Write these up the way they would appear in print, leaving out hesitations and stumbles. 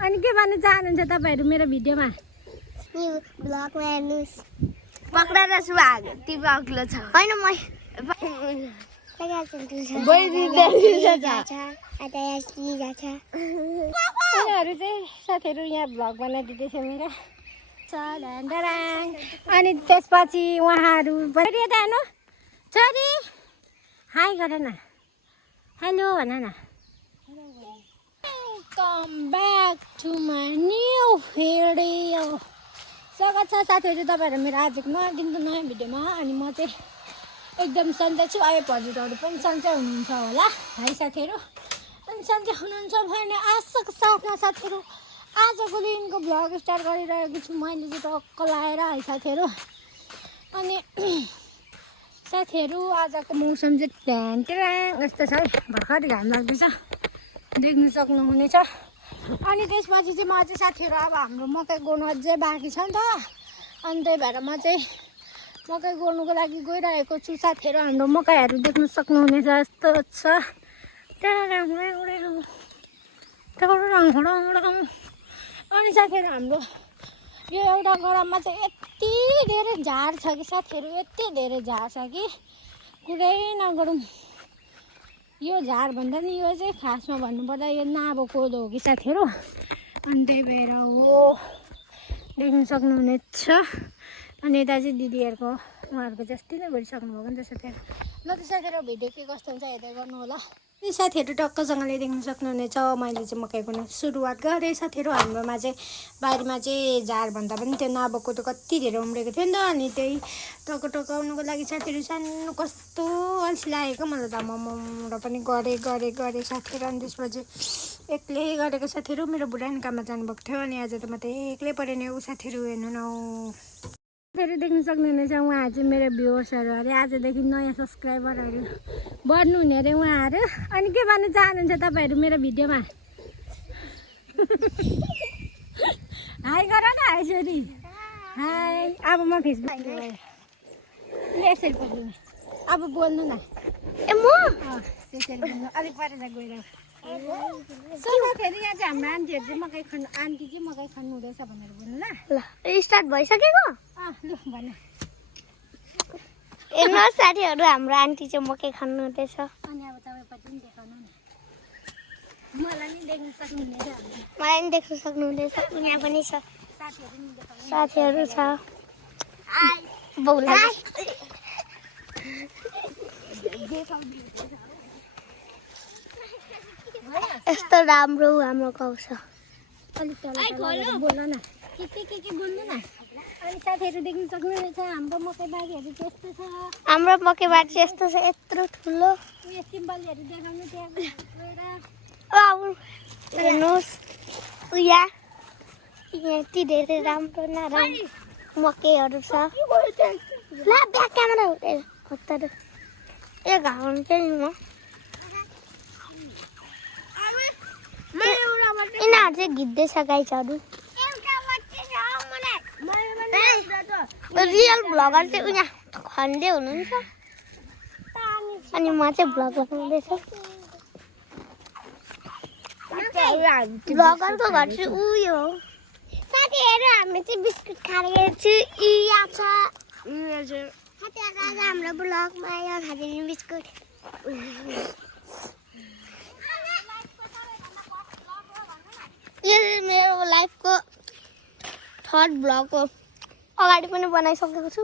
अनि के भन्नु चाहनुहुन्छ तपाईहरु मेरो भिडियोमा? न्यू ब्लगमा हेर्नुस्। पक्रा र सुहाग तिमी अग्लो छ हैन म उनीहरू चाहिँ साथीहरू यहाँ भ्लग बनाइदिँदैछ मेरो अनि त्यसपछि उहाँहरू छोरी हाई गर न हेलो भन न welcome back to my new video स्वागत छ साथीहरू तपाईँहरू मेरो आजको नयाँ दिनको नयाँ भिडियोमा अनि म चाहिँ एकदम सन्चै छु आए हजुरहरू पनि सन्चै हुनुहुन्छ होला है साथीहरू अनि सन्चै हुनुहुन्छ भने आशाको साथमा साथीहरू आजको दिनको भ्लग स्टार्ट गरिरहेको छु मैले चाहिँ टक्क लाएर है साथीहरू अनि साथीहरू आजको मौसम चाहिँ ट्याङ यस्तो छ है भर्खरै घाम लाग्दैछ देख्न सक्नुहुनेछ अनि त्यसपछि चाहिँ म चाहिँ साथीहरू अब हाम्रो मकै गोड्नु अझै बाँकी छ नि त अनि त्यही भएर म चाहिँ मकै गोड्नुको लागि गइरहेको छु साथीहरू हाम्रो मकैहरू देख्न सक्नुहुनेछ यस्तो छ अनि साथीहरू हाम्रो यो एउटा गरममा चाहिँ यति धेरै झार छ कि साथीहरू यति धेरै झार छ कि कुरै नगरौँ यो झार भन्दा नि यो चाहिँ खासमा भन्नुपर्दा यो नाबो कोदो हो कि साथीहरू अनि त्यही भएर हो देख्न सक्नुहुनेछ अनि यता चाहिँ दिदीहरूको उहाँहरूको जस्तै नै गरिसक्नु भएको नि त साथीहरू ल त साथीहरू भिडियो के कस्तो हुन्छ हेर्दै गर्नु होला यी साथीहरू टक्कसँगले देख्न सक्नुहुनेछ मैले चाहिँ मकै गर्न सुरुवात गरेँ साथीहरू हाम्रोमा चाहिँ बारीमा चाहिँ झारभन्दा पनि त्यो नाबको त कति धेरै उम्रेको थियो नि त अनि त्यही टकाउनुको लागि साथीहरू सानो कस्तो अल्छी लागेको मलाई त म पनि गरेँ साथीहरू अनि त्यसपछि एक्लै गरेको साथीहरू मेरो बुढा नि काममा जानुभएको थियो अनि आज त म त एक्लै परेँ नि ऊ साथीहरू हेर्नु न साथीहरू देख्न सक्नुहुनेछ उहाँ चाहिँ मेरो भ्युवर्सहरू अरे आजदेखि नयाँ सब्सक्राइबरहरू बढ्नु हुने अरे उहाँहरू अनि के भन्नु चाहनुहुन्छ तपाईँहरू मेरो भिडियोमा हाई गर न हाई छोरी हाई अब म फेसबुक यसरी बोल्नु अब बोल्नु न ए म त्यसरी बोल्नु अलिक पर गएर साथीहरू यहाँ चाहिँ हाम्रो आन्टीहरू चाहिँ मकै खानु आन्टी चाहिँ मकै खानु हुँदैछ भनेर बोल्नु ल स्टार्ट भइसकेको लु भन हेर्नुहोस् साथीहरू हाम्रो आन्टी चाहिँ मकै खानु हुँदैछ अनि अब तपाईँपट्टि पनि देखाउनु न मलाई नि देख्न सक्नुहुनेछ मलाई नि देख्न सक्नुहुँदैछ यहाँ पनि छ साथीहरू नि देखाउनु साथीहरू छ बौला यस्तो राम्रो हाम्रो गाउँ छ अलिक तल बोल्नु न के बोल्नु न अनि साथीहरू देख्न सक्नुहुनेछ हाम्रो मकै बारीहरू त्यस्तो छ हाम्रो मकै बारी चाहिँ यस्तो छ यत्रो ठुलो उयो सिम्बलहरू देखाउनु त्यहाँ गएर हेर्नुहोस् उया यति धेरै राम्रो नराम्रो मकैहरू छ ला ब्याक क्यामेरा हुँदैन खत्तर ए घाउ चाहिँ नि यिनीहरू चाहिँ घिच्दैछ गाईहरू रियल भ्लगर चाहिँ उहाँ खन्डे हुनुहुन्छ अनि म चाहिँ भ्लग बनाउँदैछु भ्लगरको घर चाहिँ उयो हो साथीहरू हामी चाहिँ बिस्कुट खाएको छु यहाँ छ साथीहरू आज हाम्रो भ्लगमा यो खाँदैन बिस्कुट यो मेरो लाइफको थर्ड भ्लग हो अगाडि पनि बनाइसकेको छु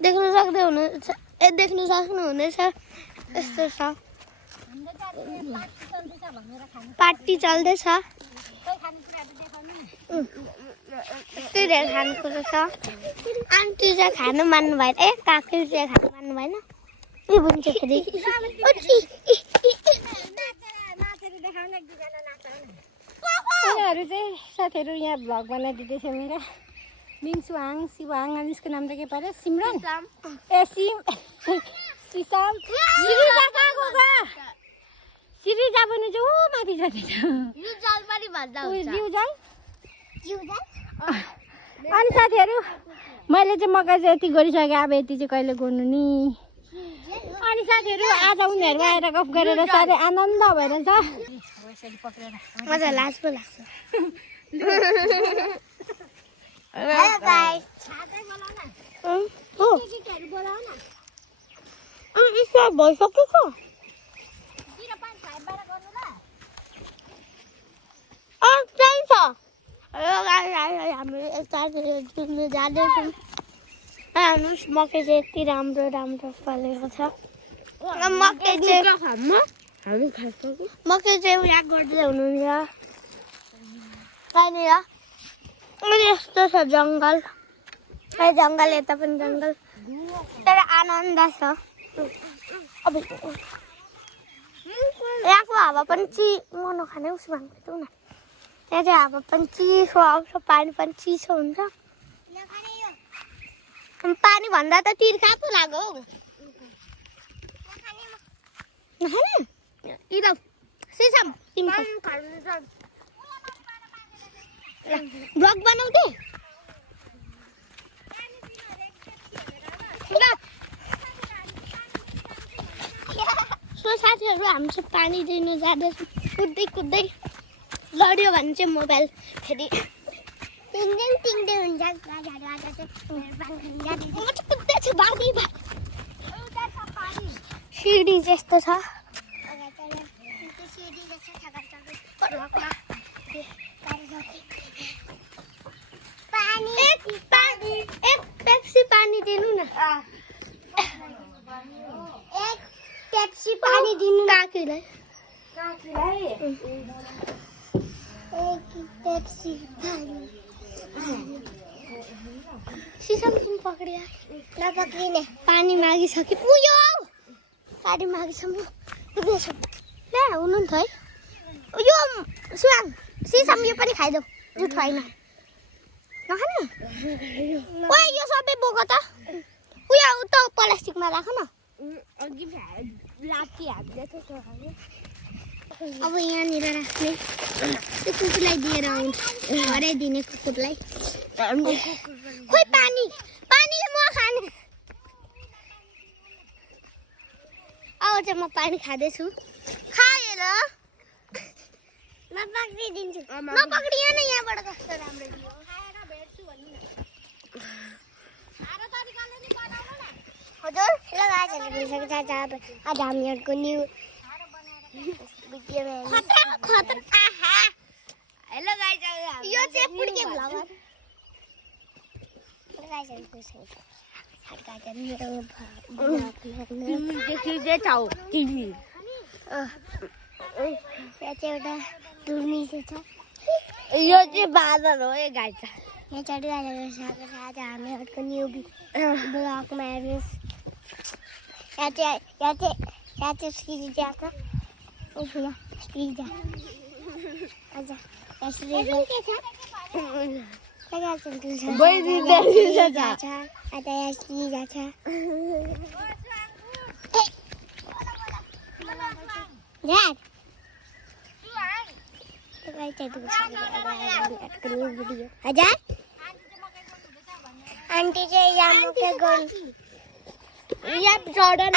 देख्न सक्नुहुनेछ यस्तो छ पार्टी चल्दैछ यस्तै धेरै खानेकुरो छ आन्टी चाहिँ खानु मान्नु भएन ए काकी चाहिँ खानु मान्नु भएन ए बुन्छ फेरि उनीहरू चाहिँ साथीहरू यहाँ भ्लग बनाइदिँदैछ मेरो मिङसुहाङ सिवाङ अनि यसको नाम त के पर्यो सिमरन ए सिसम सिरिजा बन्नु चाहिँ ऊ माथि जाँदैछ अनि साथीहरू मैले चाहिँ मकै चाहिँ यति गरिसकेँ अब यति चाहिँ कहिले गर्नु नि अनि साथीहरू आज उनीहरू आएर गफ गरेर साह्रै आनन्द भइरहेछ मजा लाज पो लाग्छ हेलो गाइस हो इस्ता भइसक्यो चाहिन्छ हामी यता घुम्नु जाँदैछौँ हेर्नुहोस् मकै चाहिँ यति राम्रो राम्रो फलेको छ मकै चाहिँ उहाँ गर्दै हुनुहुन्छ कहाँनिर अनि यस्तो छ जङ्गल जङ्गल यता पनि जङ्गल तर आनन्द छ अब यहाँको हावा पनि म नखाने उसमा न यहाँ चाहिँ हावा पनि चिसो आउँछ पानी पनि चिसो हुन्छ पानी भन्दा त तिर्खा पो लाग्यो नखाने इराउ सिसम तिमी ब्लग बनाउँदै सो साथीहरू हामी चाहिँ पानी दिनु जाँदैछौँ कुद्दै कुद्दै लड्यो भने चाहिँ मोबाइल फेरि टिङ्दै हुन्छ कुद्दैछु बारी सिडी जस्तो छ एक पेप्सी पानी दिनु न एक पेप्सी पानी दिनु काकीलाई एक पेप्सी पानी सिसम तिमी पक्रिया नपक्रिने पानी मागिसके उयो पानी मागिसम्म पुगेछु ल हुनु नि त है यो सुवाङ सिसम यो पनि खाइदेऊ जुठ होइन नखाने ओए यो सबै बोको त उयो उता प्लास्टिकमा राख न अघि लाठी हाल्दै थियो अब यहाँनिर राख्ने त्यो कुकुरलाई दिएर आउँछ घरै दिने कुकुरलाई खोइ पानी पानीले म खाने अब चाहिँ म पानी खाँदैछु खाएर नपक्रिदिन्छु नपक्रिए न यहाँबाट कस्तो राम्रो दियो खाएर भेट्छु भन्नु न हजुर हेलो गाइस आज हामीहरूको न्यू खतरा हेलो गाइस यो चाहिँ पुड्के भ्लगर यहाँ चाहिँ एउटा दुर्मी चाहिँ छ यो चाहिँ बादल हो ए गाई छ यहाँ चढिरहेको छ आज हामीहरूको न्यू ब्लगमा हेर्नुहोस् यहाँ चाहिँ श्रीजा छ श्रीजा आज श्रीजा छ आन्टी चाहिँ यहाँ मुखे गर्नु चढन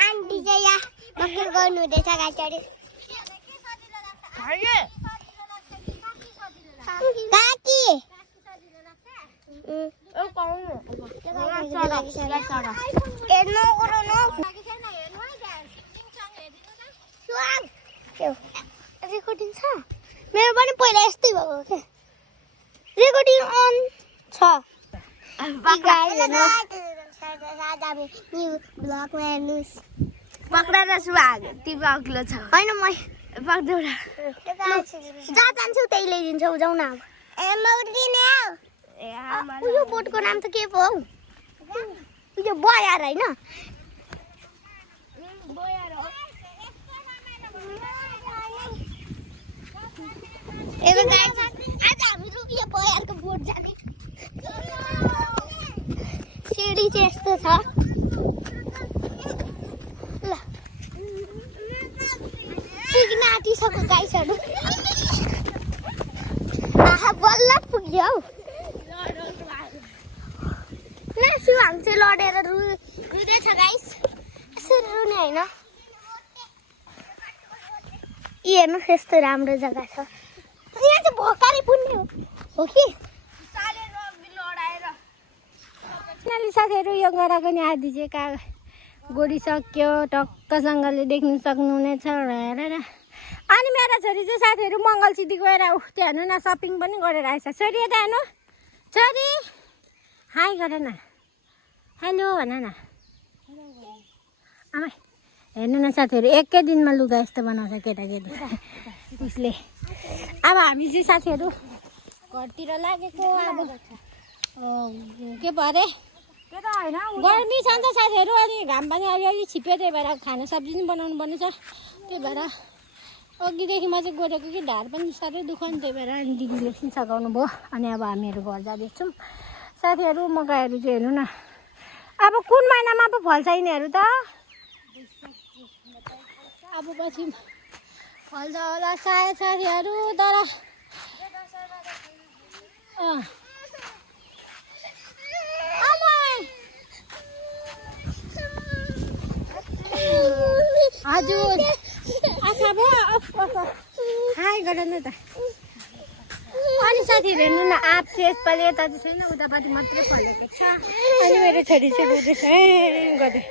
आन्टी चाहिँ यहाँ मुखे गर्नु हुँदैछ गाडी काकी रेकर्डिङ छ मेरो पनि पहिला यस्तै भएको क्या रेकर्डिङ अन छ ब्लगमा हेर्नुहोस् पक्रा र सुहाग तिमी अग्लो छ होइन म पक्दौरा जहाँ जान्छु त्यही ल्याइदिन्छौ जाउँ न अब उयो बोटको नाम त के पो हौ उयो बयार होइन आज हामीहरू यो बयारको बोट जाने सिडी चाहिँ यस्तो छ ल पुग्न आँटिसक्यो गाइसहरू आहा बल्ल पुग्यो हौ ल शिवाङ चाहिँ लडेर रुँदैछ गाइस। यसरी रुने होइन। हेर्नुहोस् यस्तो राम्रो जग्गा छ। यहाँ चाहिँ भोकाली पुण्य हो कि साथीहरू यो गराको नि आधी चाहिँ गोडिसक्यो। टक्कसँगले देख्नु सक्नुहुनेछ हेरेर। अनि मेरो छोरी चाहिँ साथीहरू मङ्गल सिटी गएर त्यो हेर्नु न सपिङ पनि गरेर आएछ। छोरी यता हेर्नु छोरी हाई गर न हेलो भन न आमा हेर्नु न साथीहरू एकै दिनमा लुगा यस्तो बनाउँछ केटाकेटी उसले। अब हामी चाहिँ साथीहरू घरतिर लागेको अब के पो अरे गर्मी छ नि त साथीहरू। अनि घाम पनि अलिअलि छिप्यो त्यही भएर खाना सब्जी पनि बनाउनु पर्ने छ। त्यही भएर अघिदेखि म चाहिँ गरेको कि ढाड पनि साह्रै दुःख नि त्यही भएर अनि दिदीले एकछिन सघाउनु भयो। अनि अब हामीहरू घर जाँदैछौँ साथीहरू। मकैहरू चाहिँ हेर्नु न अब कुन महिनामा पो फल्छ यिनीहरू त। अब पछि फल्छ होला सायद साथीहरू। तर हजुर आँखा भयो हाई गर न त। अनि साथीहरू हेर्नु न आँप चाहिँ यसपालि यता चाहिँ छैन उतापट्टि मात्रै फलेको छ। अनि मेरो छोरी चाहिँ रुँदैछ गर्दै